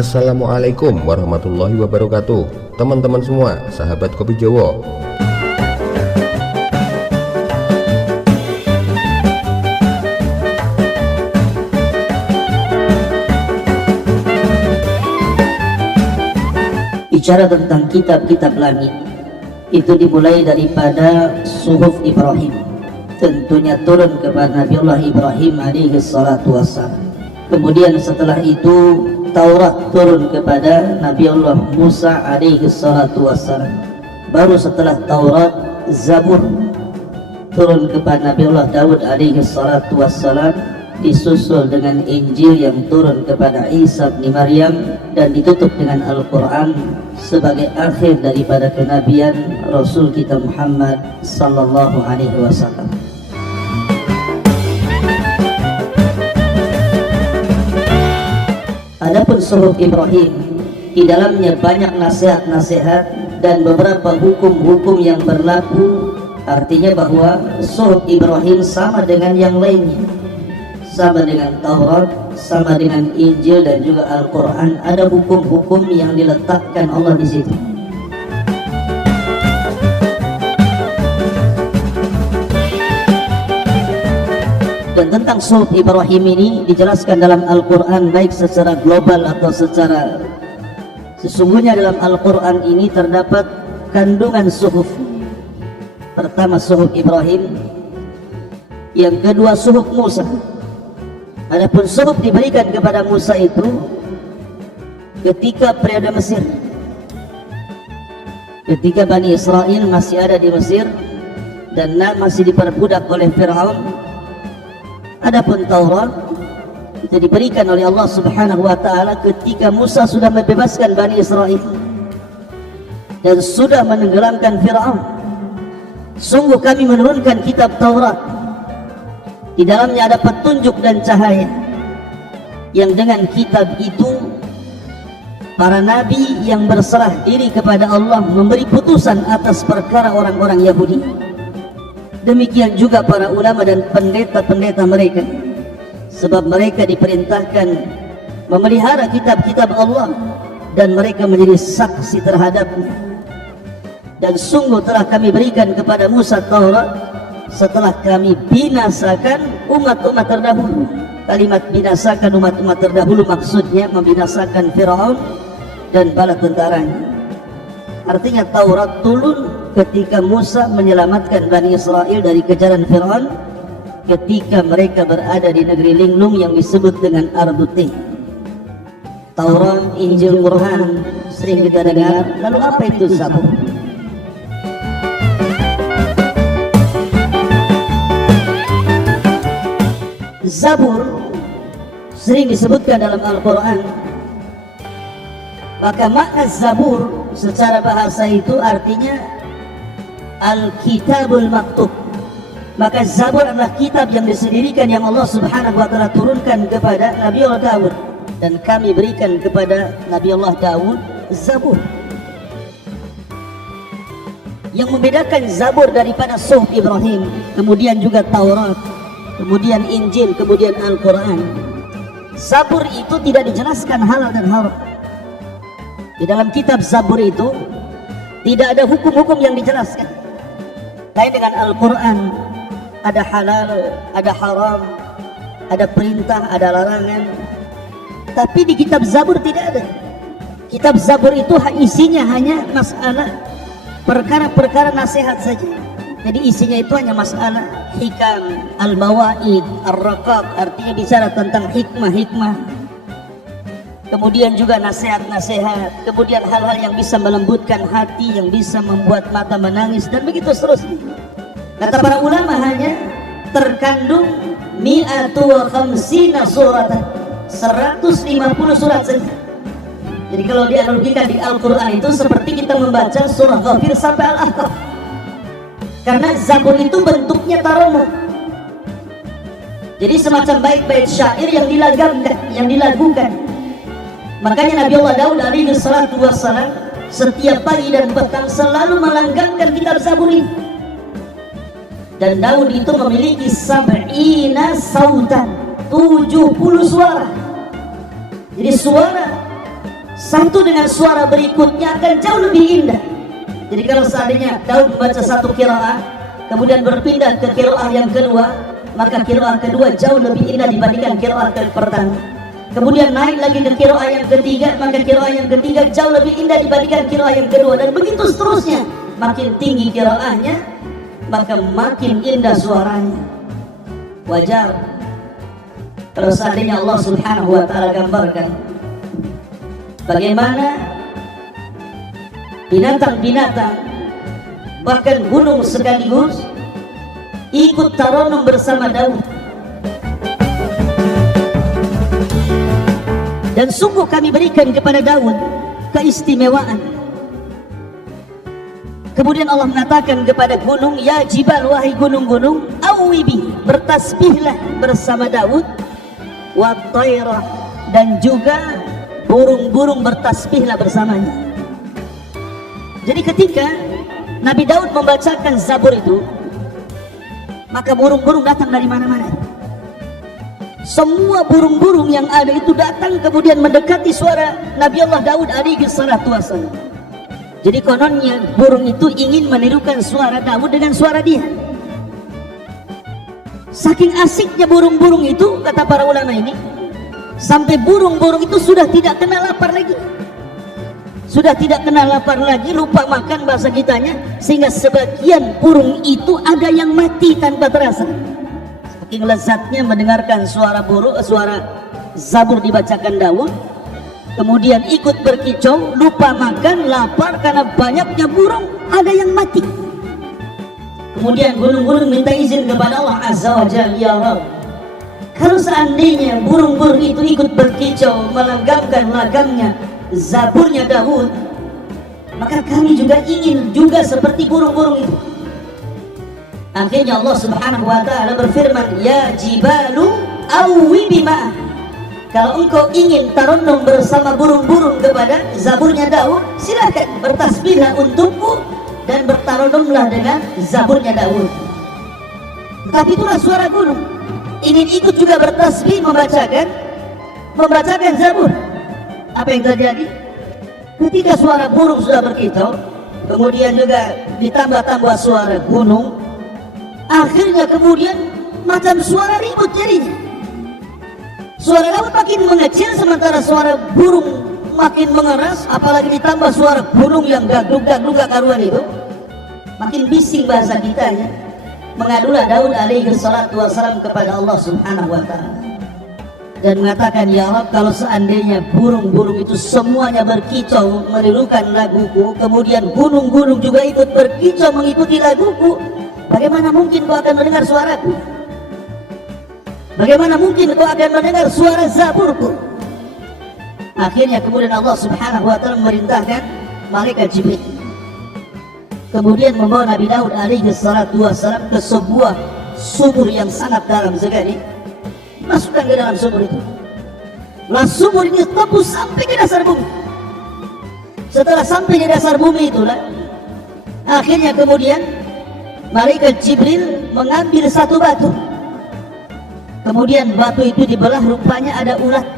Assalamualaikum warahmatullahi wabarakatuh. Teman-teman semua, sahabat Kopi Jowo. Bicara tentang kitab-kitab langit, itu dimulai daripada Suhuf Ibrahim, tentunya turun kepada Nabiullah Ibrahim alaihi salatu wassalam. Kemudian setelah itu Taurat turun kepada Nabiullah Musa alaihi salatu wassalam. Baru setelah Taurat, Zabur turun kepada Nabiullah Daud alaihi salatu wassalam, disusul dengan Injil yang turun kepada Isa bin Maryam, dan ditutup dengan Al-Quran sebagai akhir daripada kenabian Rasul kita Muhammad sallallahu alaihi wasallam. Adapun Suhuf Ibrahim, di dalamnya banyak nasihat-nasihat dan beberapa hukum-hukum yang berlaku. Artinya bahwa Suhuf Ibrahim sama dengan yang lainnya, sama dengan Taurat, sama dengan Injil dan juga Al-Quran. Ada hukum-hukum yang diletakkan Allah di situ. Dan tentang Suhuf Ibrahim ini dijelaskan dalam Al-Quran, baik secara global atau secara sesungguhnya. Dalam Al-Quran ini terdapat kandungan suhuf. Pertama Suhuf Ibrahim, yang kedua Suhuf Musa. Adapun suhuf diberikan kepada Musa itu ketika periode Mesir, ketika Bani Israel masih ada di Mesir dan masih diperbudak oleh Fir'aun. Adapun Taurat itu diberikan oleh Allah Subhanahu wa taala ketika Musa sudah membebaskan Bani Israel dan sudah menenggelamkan Fir'aun. Sungguh kami menurunkan kitab Taurat, di dalamnya ada petunjuk dan cahaya, yang dengan kitab itu para nabi yang berserah diri kepada Allah memberi putusan atas perkara orang-orang Yahudi. Demikian juga para ulama dan pendeta-pendeta mereka, sebab mereka diperintahkan memelihara kitab-kitab Allah dan mereka menjadi saksi terhadapnya. Dan sungguh telah kami berikan kepada Musa Taurat setelah kami binasakan umat-umat terdahulu. Kalimat binasakan umat-umat terdahulu maksudnya membinasakan Fir'aun dan bala tentaranya. Artinya Taurat turun ketika Musa menyelamatkan Bani Israel dari kejaran Fir'aun ketika mereka berada di negeri linglung yang disebut dengan Ardute. Taurat, Injil, Quran sering kita dengar. Lalu apa itu Zabur? Zabur sering disebutkan dalam Al-Quran. Maka makna Zabur secara bahasa itu artinya Al-Kitabul Maktub. Maka Zabur adalah kitab yang disendirikan yang Allah Subhanahu wa taala turunkan kepada Nabiullah Daud, dan kami berikan kepada Nabiullah Daud Zabur. Yang membedakan Zabur daripada Suhuf Ibrahim, kemudian juga Taurat, kemudian Injil, kemudian Al-Quran, Zabur itu tidak dijelaskan halal dan haram. Di dalam kitab Zabur itu tidak ada hukum-hukum yang dijelaskan. Lain dengan Al-Quran, ada halal, ada haram, ada perintah, ada larangan. Tapi di kitab Zabur tidak ada. Kitab Zabur itu isinya hanya masalah perkara-perkara nasihat saja. Jadi isinya itu hanya masalah hikam, al-mawaid, ar-raqab, artinya bicara tentang hikmah-hikmah. Kemudian juga nasihat-nasihat, kemudian hal-hal yang bisa melembutkan hati, yang bisa membuat mata menangis, dan begitu seterusnya. Kata para ulama hanya terkandung mi'atu wa khamsina suratan, 150 surat saja. Jadi kalau dianalogikan di Al-Quran itu seperti kita membaca surah Ghafir sampai Al-Ahqaf. Karena Zabur itu bentuknya taranum. Jadi semacam bait-bait syair yang dilagamkan, yang dilagukan. Makanya Nabiullah Daud alaihi salatu wassalam setiap pagi dan petang selalu melanggengkan kitab Zabur ini. Dan Daud itu memiliki sab'ina sautan, 70 suara. Jadi suara satu dengan suara berikutnya akan jauh lebih indah. Jadi kalau seandainya Daud membaca satu qiraah kemudian berpindah ke qiraah yang kedua, maka qiraah kedua jauh lebih indah dibandingkan qiraah pertama. Kemudian naik lagi ke qiraah yang ketiga, maka qiraah yang ketiga jauh lebih indah dibandingkan qiraah yang kedua, dan begitu seterusnya. Makin tinggi qiraahnya, maka makin indah suaranya. Wajar kalau seandainya Allah Subhanahu wa ta'ala gambarkan bagaimana binatang-binatang bahkan gunung sekaligus ikut taronum bersama Daud. Dan sungguh kami berikan kepada Daud keistimewaan. Kemudian Allah mengatakan kepada gunung, ya jibal, wahai gunung-gunung, awibi, bertasbihlah bersama Daud, wa thayrah, dan juga burung-burung bertasbihlah bersamanya. Jadi ketika Nabi Daud membacakan Zabur itu, maka burung-burung datang dari mana-mana. Semua burung-burung yang ada itu datang kemudian mendekati suara Nabi Allah Daud alaihi salatu wassalam. Jadi kononnya burung itu ingin menirukan suara Daud dengan suara dia. Saking asiknya burung-burung itu, kata para ulama ini, sampai burung-burung itu sudah tidak kenal lapar lagi. Sudah tidak kenal lapar lagi, lupa makan bahasa kitanya, sehingga sebagian burung itu ada yang mati tanpa terasa. Saking lezatnya mendengarkan suara burung, suara Zabur dibacakan Daud, kemudian ikut berkicau, lupa makan, lapar karena banyaknya burung, ada yang mati. Kemudian gunung-gunung minta izin kepada Allah Azza wa Jalla, ya Rabb, kalau seandainya burung-burung itu ikut berkicau melanggangkan lagamnya Zaburnya Daud, maka kami juga ingin juga seperti burung-burung itu. Akhirnya Allah Subhanahu wa ta'ala berfirman, ya jibalu awwi bima, kalau engkau ingin tarannum bersama burung-burung kepada Zaburnya Daud, silakan bertasbihlah untukku dan bertarannumlah dengan Zaburnya Daud. Tapi itulah suara gunung ingin ikut juga bertasbih membacakan Zabur. Apa yang terjadi? Ketika suara burung sudah berkicau, kemudian juga ditambah-tambah suara gunung, akhirnya kemudian macam suara ribut jadinya. Suara Daud makin mengecil sementara suara burung makin mengeras, apalagi ditambah suara gunung yang gagluk-gagluk karuan itu, makin bising bahasa kitanya. Mengadulah Daud alaihi salatu wassalam kepada Allah Subhanahu wa ta'ala dan mengatakan, ya Rabb, kalau seandainya burung-burung itu semuanya berkicau menirukan laguku, kemudian gunung-gunung juga ikut berkicau mengikuti laguku, bagaimana mungkin kau akan mendengar suaraku? Bagaimana mungkin kau akan mendengar suara Zaburku? Akhirnya kemudian Allah Subhanahu wa ta'ala memerintahkan malaikat Jibril, kemudian membawa Nabi Daud alaihi salatu wassalam ke sebuah sumur yang sangat dalam sekali. Masukkan ke dalam sumur itu. Nah, sumur ini tembus sampai ke dasar bumi. Setelah sampai di dasar bumi itulah, akhirnya kemudian malaikat Jibril mengambil satu batu. Kemudian batu itu dibelah, rupanya ada ulat,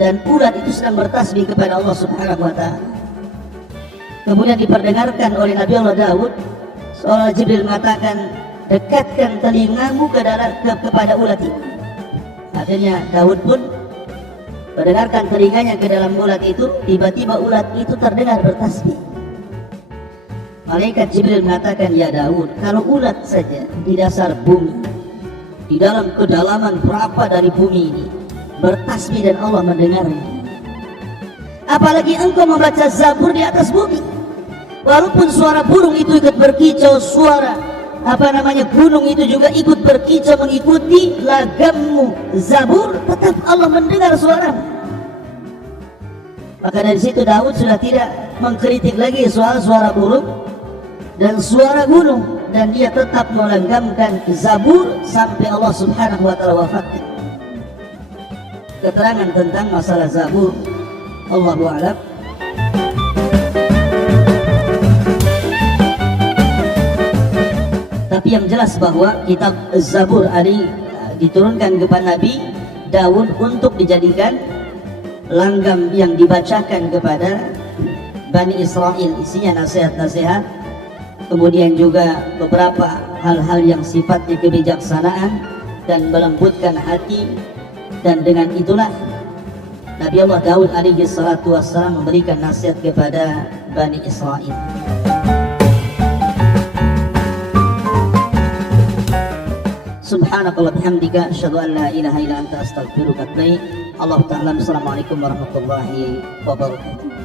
dan ulat itu sedang bertasbih kepada Allah Subhanahu wa ta'ala. Kemudian diperdengarkan oleh Nabi Allah Daud, seolah Jibril mengatakan, dekatkan telingamu kepada ulat itu. Akhirnya Daud pun mendengarkan telinganya ke dalam ulat itu. Tiba-tiba ulat itu terdengar bertasbih. Malaikat Jibril mengatakan, ya Daud, kalau ulat saja di dasar bumi, di dalam kedalaman berapa dari bumi ini bertasbih dan Allah mendengarnya, apalagi engkau membaca Zabur di atas bumi. Walaupun suara burung itu ikut berkicau, suara gunung itu juga ikut berkicau mengikuti lagammu Zabur, tetap Allah mendengar suaramu. Maka dari situ Daud sudah tidak mengkritik lagi soal suara burung dan suara gunung, dan dia tetap melanggamkan Zabur sampai Allah Subhanahu wa ta'ala wafatkan. Keterangan tentang masalah Zabur, Allahu a'lam. Tapi yang jelas bahwa kitab Zabur diturunkan kepada Nabi Daud untuk dijadikan langgam yang dibacakan kepada Bani Israel, isinya nasihat-nasihat, kemudian juga beberapa hal-hal yang sifatnya kebijaksanaan dan melembutkan hati. Dan dengan itulah Nabi Allah Daud alaihi salatu wassalam memberikan nasihat kepada Bani Israel. Subhanakallah bihamdika asyhadu an la ilaha illa anta astaghfiruka wa atubu ilaik. Allah ta'ala. Assalamualaikum warahmatullahi wabarakatuh.